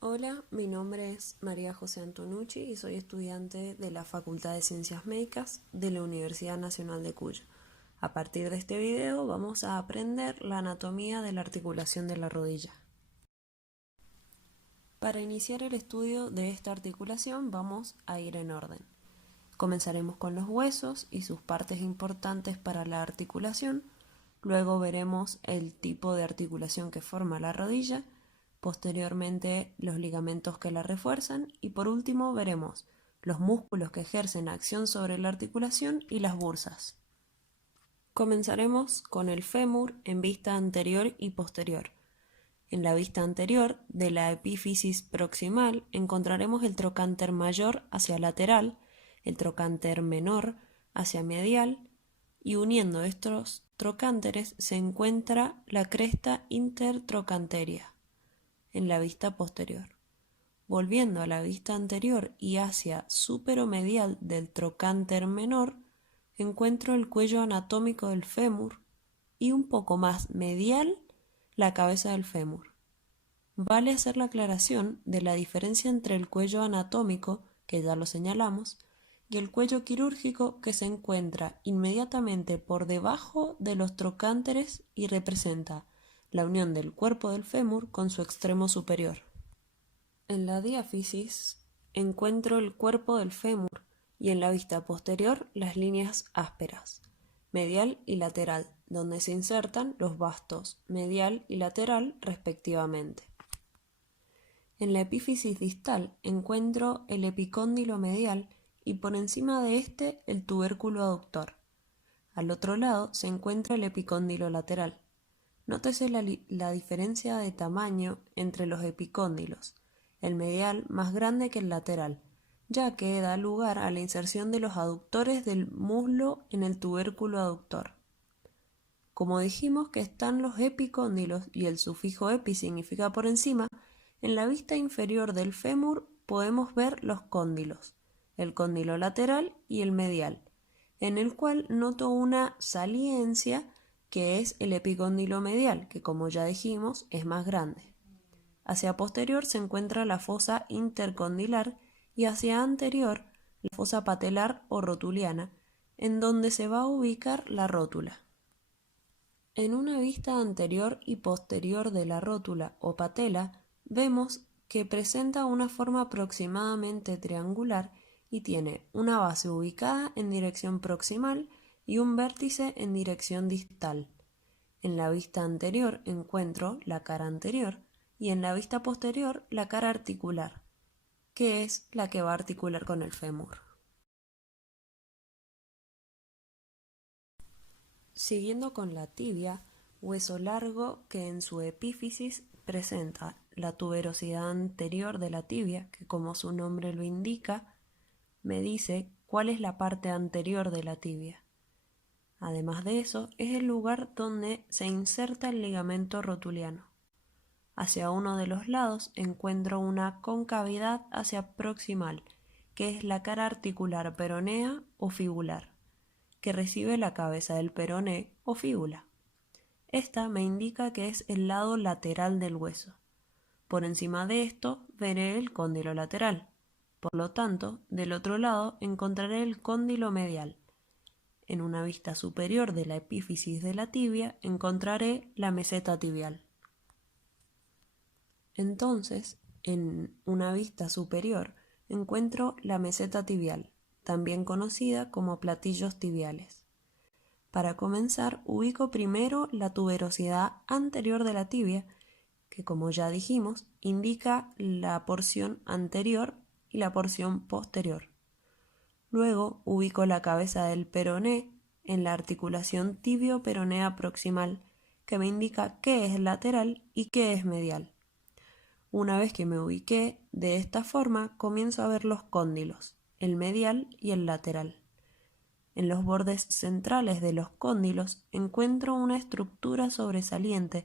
Hola, mi nombre es María José Antonucci y soy estudiante de la Facultad de Ciencias Médicas de la Universidad Nacional de Cuyo. A partir de este video vamos a aprender la anatomía de la articulación de la rodilla. Para iniciar el estudio de esta articulación vamos a ir en orden. Comenzaremos con los huesos y sus partes importantes para la articulación, luego veremos el tipo de articulación que forma la rodilla, posteriormente los ligamentos que la refuerzan y por último veremos los músculos que ejercen acción sobre la articulación y las bursas. Comenzaremos con el fémur en vista anterior y posterior. En la vista anterior de la epífisis proximal encontraremos el trocánter mayor hacia lateral, el trocánter menor hacia medial y uniendo estos trocánteres se encuentra la cresta intertrocanteria en la vista posterior. Volviendo a la vista anterior y hacia superomedial del trocánter menor, encuentro el cuello anatómico del fémur y un poco más medial la cabeza del fémur. Vale hacer la aclaración de la diferencia entre el cuello anatómico, que ya lo señalamos, y el cuello quirúrgico que se encuentra inmediatamente por debajo de los trocánteres y representa la unión del cuerpo del fémur con su extremo superior. En la diáfisis encuentro el cuerpo del fémur y en la vista posterior las líneas ásperas, medial y lateral, donde se insertan los bastos medial y lateral respectivamente. En la epífisis distal encuentro el epicóndilo medial y por encima de este el tubérculo aductor. Al otro lado se encuentra el epicóndilo lateral. Nótese la diferencia de tamaño entre los epicóndilos, el medial más grande que el lateral, ya que da lugar a la inserción de los aductores del muslo en el tubérculo aductor. Como dijimos que están los epicóndilos y el sufijo epi significa por encima, en la vista inferior del fémur podemos ver los cóndilos, el cóndilo lateral y el medial, en el cual noto una saliencia que es el epicóndilo medial, que como ya dijimos es más grande. Hacia posterior se encuentra la fosa intercondilar y hacia anterior la fosa patelar o rotuliana, en donde se va a ubicar la rótula. En una vista anterior y posterior de la rótula o patela, vemos que presenta una forma aproximadamente triangular y tiene una base ubicada en dirección proximal y un vértice en dirección distal. En la vista anterior encuentro la cara anterior y en la vista posterior la cara articular, que es la que va a articular con el fémur. Siguiendo con la tibia, hueso largo que en su epífisis presenta la tuberosidad anterior de la tibia, que como su nombre lo indica, me dice cuál es la parte anterior de la tibia. Además de eso, es el lugar donde se inserta el ligamento rotuliano. Hacia uno de los lados encuentro una concavidad hacia proximal, que es la cara articular peronea o fibular, que recibe la cabeza del peroné o fíbula. Esta me indica que es el lado lateral del hueso. Por encima de esto veré el cóndilo lateral. Por lo tanto, del otro lado encontraré el cóndilo medial. En una vista superior de la epífisis de la tibia encontraré la meseta tibial. Entonces, en una vista superior encuentro la meseta tibial, también conocida como platillos tibiales. Para comenzar, ubico primero la tuberosidad anterior de la tibia, que como ya dijimos, indica la porción anterior y la porción posterior. Luego ubico la cabeza del peroné en la articulación tibio-peronea proximal, que me indica qué es lateral y qué es medial. Una vez que me ubiqué de esta forma, comienzo a ver los cóndilos, el medial y el lateral. En los bordes centrales de los cóndilos encuentro una estructura sobresaliente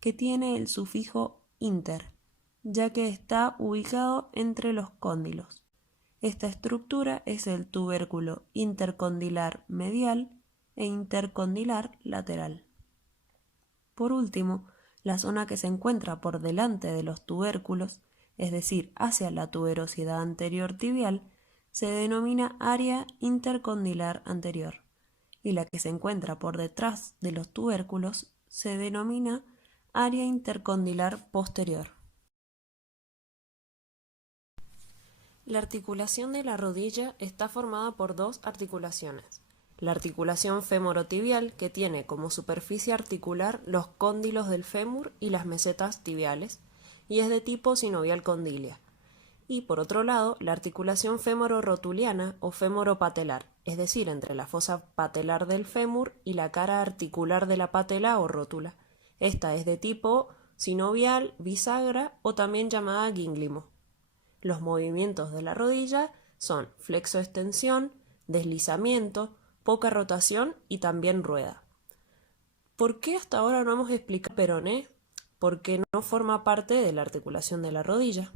que tiene el sufijo inter, ya que está ubicado entre los cóndilos. Esta estructura es el tubérculo intercondilar medial e intercondilar lateral. Por último, la zona que se encuentra por delante de los tubérculos es decir, hacia la tuberosidad anterior tibial, se denomina área intercondilar anterior, y la que se encuentra por detrás de los tubérculos se denomina área intercondilar posterior. La articulación de la rodilla está formada por dos articulaciones. La articulación femorotibial, que tiene como superficie articular los cóndilos del fémur y las mesetas tibiales, y es de tipo sinovial condilia. Y por otro lado, la articulación femororotuliana o femoropatelar, es decir, entre la fosa patelar del fémur y la cara articular de la patela o rótula. Esta es de tipo sinovial, bisagra o también llamada gínglimo. Los movimientos de la rodilla son flexoextensión, deslizamiento, poca rotación y también rueda. ¿Por qué hasta ahora no hemos explicado el peroné? Porque no forma parte de la articulación de la rodilla.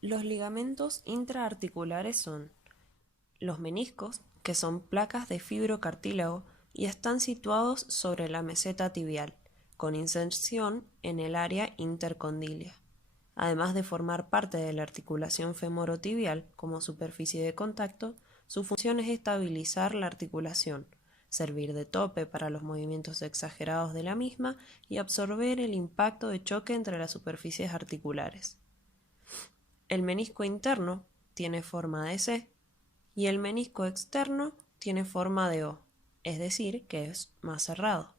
Los ligamentos intraarticulares son los meniscos, que son placas de fibrocartílago y están situados sobre la meseta tibial, con inserción en el área intercondilia. Además de formar parte de la articulación femorotibial como superficie de contacto, su función es estabilizar la articulación, servir de tope para los movimientos exagerados de la misma y absorber el impacto de choque entre las superficies articulares. El menisco interno tiene forma de C y el menisco externo tiene forma de O, es decir, que es más cerrado.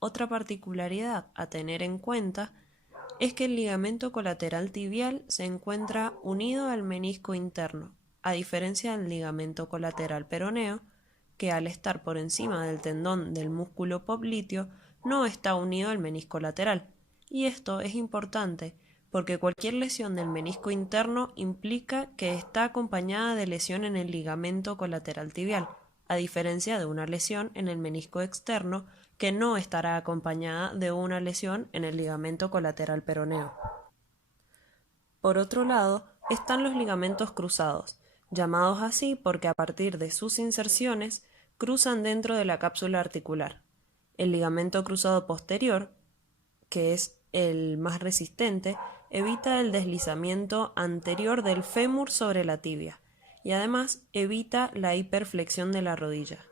Otra particularidad a tener en cuenta es que el ligamento colateral tibial se encuentra unido al menisco interno, a diferencia del ligamento colateral peroneo, que al estar por encima del tendón del músculo popliteo no está unido al menisco lateral. Y esto es importante porque cualquier lesión del menisco interno implica que está acompañada de lesión en el ligamento colateral tibial, a diferencia de una lesión en el menisco externo que no estará acompañada de una lesión en el ligamento colateral peroneo. Por otro lado, están los ligamentos cruzados, llamados así porque a partir de sus inserciones cruzan dentro de la cápsula articular. El ligamento cruzado posterior, que es el más resistente, evita el deslizamiento anterior del fémur sobre la tibia y además evita la hiperflexión de la rodilla.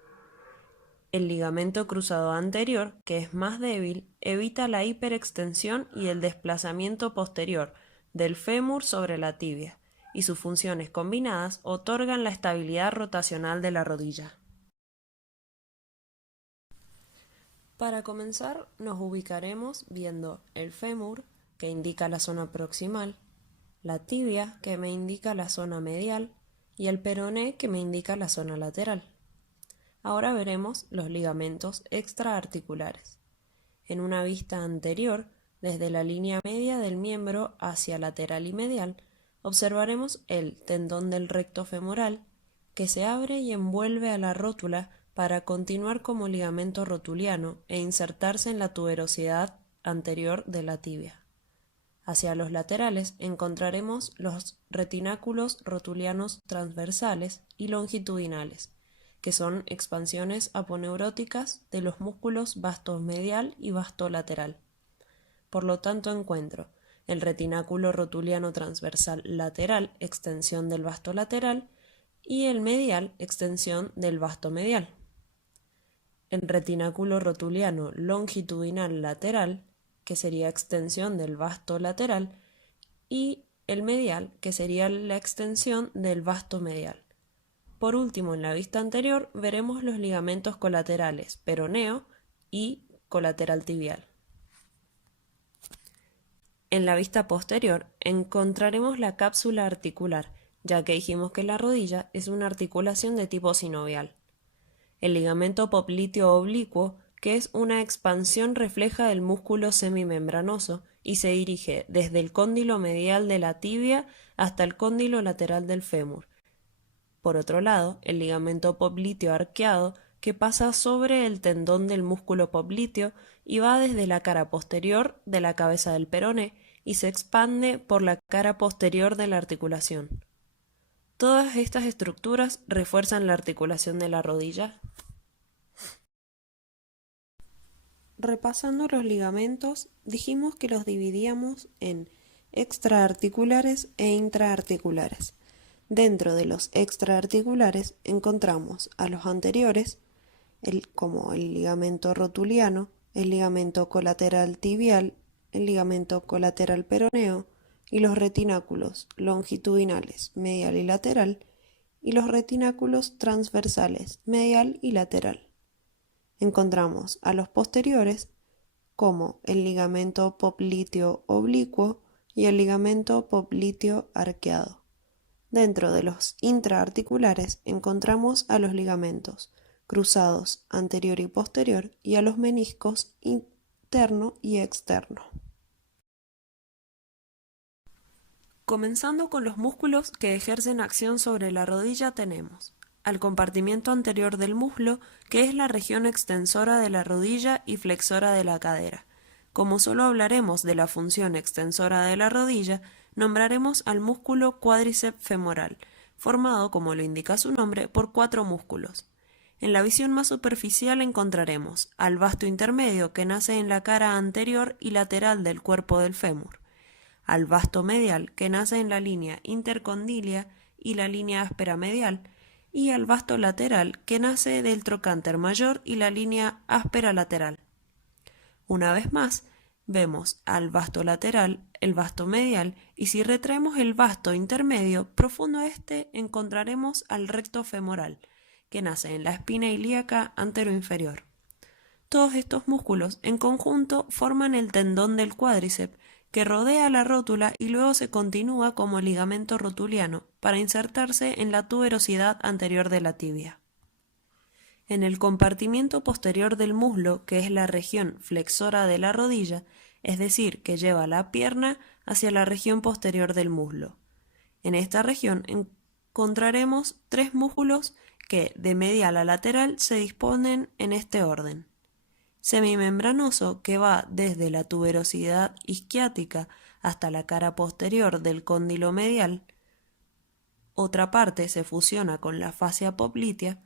El ligamento cruzado anterior, que es más débil, evita la hiperextensión y el desplazamiento posterior del fémur sobre la tibia, y sus funciones combinadas otorgan la estabilidad rotacional de la rodilla. Para comenzar, nos ubicaremos viendo el fémur, que indica la zona proximal, la tibia, que me indica la zona medial, y el peroné, que me indica la zona lateral. Ahora veremos los ligamentos extraarticulares. En una vista anterior, desde la línea media del miembro hacia lateral y medial, observaremos el tendón del recto femoral, que se abre y envuelve a la rótula para continuar como ligamento rotuliano e insertarse en la tuberosidad anterior de la tibia. Hacia los laterales encontraremos los retináculos rotulianos transversales y longitudinales, que son expansiones aponeuróticas de los músculos vasto medial y vasto lateral. Por lo tanto, encuentro el retináculo rotuliano transversal lateral, extensión del vasto lateral, y el medial, extensión del vasto medial. El retináculo rotuliano longitudinal lateral, que sería extensión del vasto lateral, y el medial, que sería la extensión del vasto medial. Por último, en la vista anterior veremos los ligamentos colaterales peroneo y colateral tibial. En la vista posterior encontraremos la cápsula articular, ya que dijimos que la rodilla es una articulación de tipo sinovial. El ligamento popliteo oblicuo, que es una expansión refleja del músculo semimembranoso y se dirige desde el cóndilo medial de la tibia hasta el cóndilo lateral del fémur. Por otro lado, el ligamento popliteo arqueado, que pasa sobre el tendón del músculo popliteo y va desde la cara posterior de la cabeza del peroné y se expande por la cara posterior de la articulación. Todas estas estructuras refuerzan la articulación de la rodilla. repasando los ligamentos, dijimos que los dividíamos en extraarticulares e intraarticulares. Dentro de los extraarticulares encontramos a los anteriores, como el ligamento rotuliano, el ligamento colateral tibial, el ligamento colateral peroneo y los retináculos longitudinales medial y lateral y los retináculos transversales medial y lateral. Encontramos a los posteriores como el ligamento popliteo oblicuo y el ligamento popliteo arqueado. Dentro de los intraarticulares encontramos a los ligamentos cruzados anterior y posterior y a los meniscos interno y externo. Comenzando con los músculos que ejercen acción sobre la rodilla tenemos al compartimiento anterior del muslo, que es la región extensora de la rodilla y flexora de la cadera. Como solo hablaremos de la función extensora de la rodilla, nombraremos al músculo cuádriceps femoral, formado, como lo indica su nombre, por 4 músculos. En la visión más superficial encontraremos al vasto intermedio, que nace en la cara anterior y lateral del cuerpo del fémur, al vasto medial, que nace en la línea intercondilia y la línea áspera medial, y al vasto lateral, que nace del trocánter mayor y la línea áspera lateral. Una vez más, vemos al vasto lateral, el vasto medial, y si retraemos el vasto intermedio, profundo a este, encontraremos al recto femoral, que nace en la espina ilíaca anteroinferior. Todos estos músculos en conjunto forman el tendón del cuádriceps, que rodea la rótula y luego se continúa como ligamento rotuliano para insertarse en la tuberosidad anterior de la tibia. En el compartimiento posterior del muslo, que es la región flexora de la rodilla, es decir, que lleva la pierna hacia la región posterior del muslo. En esta región encontraremos 3 músculos que, de medial a lateral, se disponen en este orden. Semimembranoso, que va desde la tuberosidad isquiática hasta la cara posterior del cóndilo medial. Otra parte se fusiona con la fascia poplitea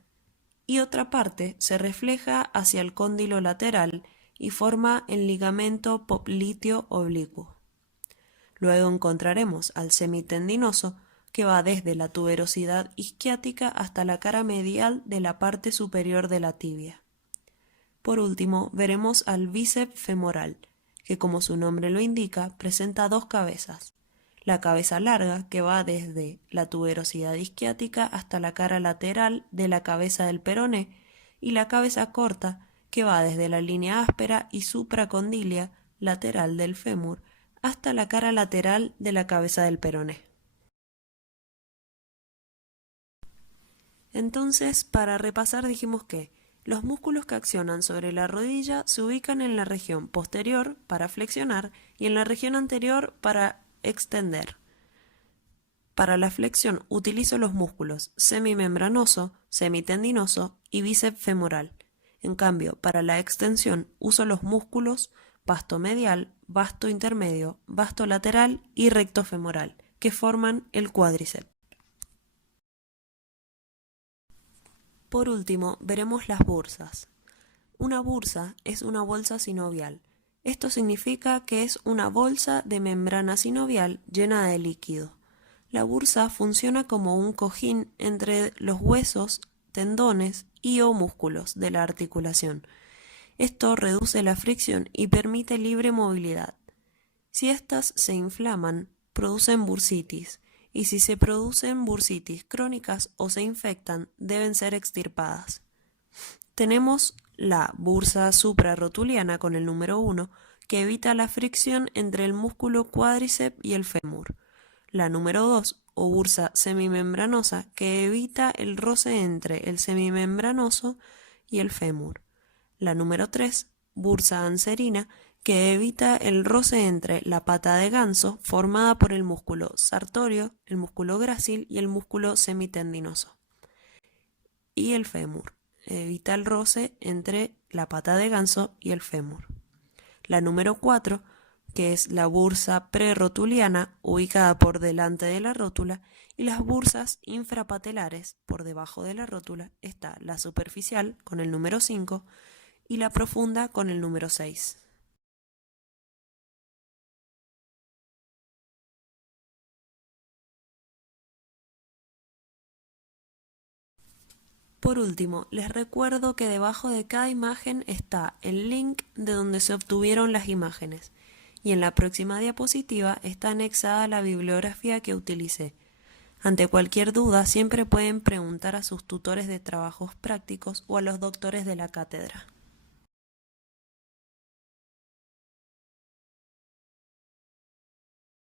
y otra parte se refleja hacia el cóndilo lateral y forma el ligamento popliteo oblicuo. Luego encontraremos al semitendinoso, que va desde la tuberosidad isquiática hasta la cara medial de la parte superior de la tibia. Por último, veremos al bíceps femoral, que como su nombre lo indica, presenta 2 cabezas. La cabeza larga, que va desde la tuberosidad isquiática hasta la cara lateral de la cabeza del peroné, y la cabeza corta, que va desde la línea áspera y supracondilia lateral del fémur hasta la cara lateral de la cabeza del peroné. Entonces, para repasar dijimos que los músculos que accionan sobre la rodilla se ubican en la región posterior para flexionar y en la región anterior para extender. Para la flexión utilizo los músculos semimembranoso, semitendinoso y bíceps femoral. En cambio, para la extensión uso los músculos vasto medial, vasto intermedio, vasto lateral y recto femoral, que forman el cuádriceps. Por último, veremos las bursas. Una bursa es una bolsa sinovial. Esto significa que es una bolsa de membrana sinovial llena de líquido. La bursa funciona como un cojín entre los huesos, tendones y o músculos de la articulación. Esto reduce la fricción y permite libre movilidad. Si éstas se inflaman, producen bursitis, y si se producen bursitis crónicas o se infectan, deben ser extirpadas. Tenemos la bursa suprarrotuliana con el número 1, que evita la fricción entre el músculo cuádriceps y el fémur. La número 2, o bursa semimembranosa, que evita el roce entre el semimembranoso y el fémur. La número 3, bursa anserina, que evita el roce entre la pata de ganso formada por el músculo sartorio, el músculo grácil y el músculo semitendinoso. Y el fémur, evita el roce entre la pata de ganso y el fémur. La número 4, que es la bursa prerrotuliana, ubicada por delante de la rótula, y las bursas infrapatelares, por debajo de la rótula, está la superficial, con el número 5, y la profunda con el número 6. Por último, les recuerdo que debajo de cada imagen está el link de donde se obtuvieron las imágenes y en la próxima diapositiva está anexada la bibliografía que utilicé. Ante cualquier duda siempre pueden preguntar a sus tutores de trabajos prácticos o a los doctores de la cátedra.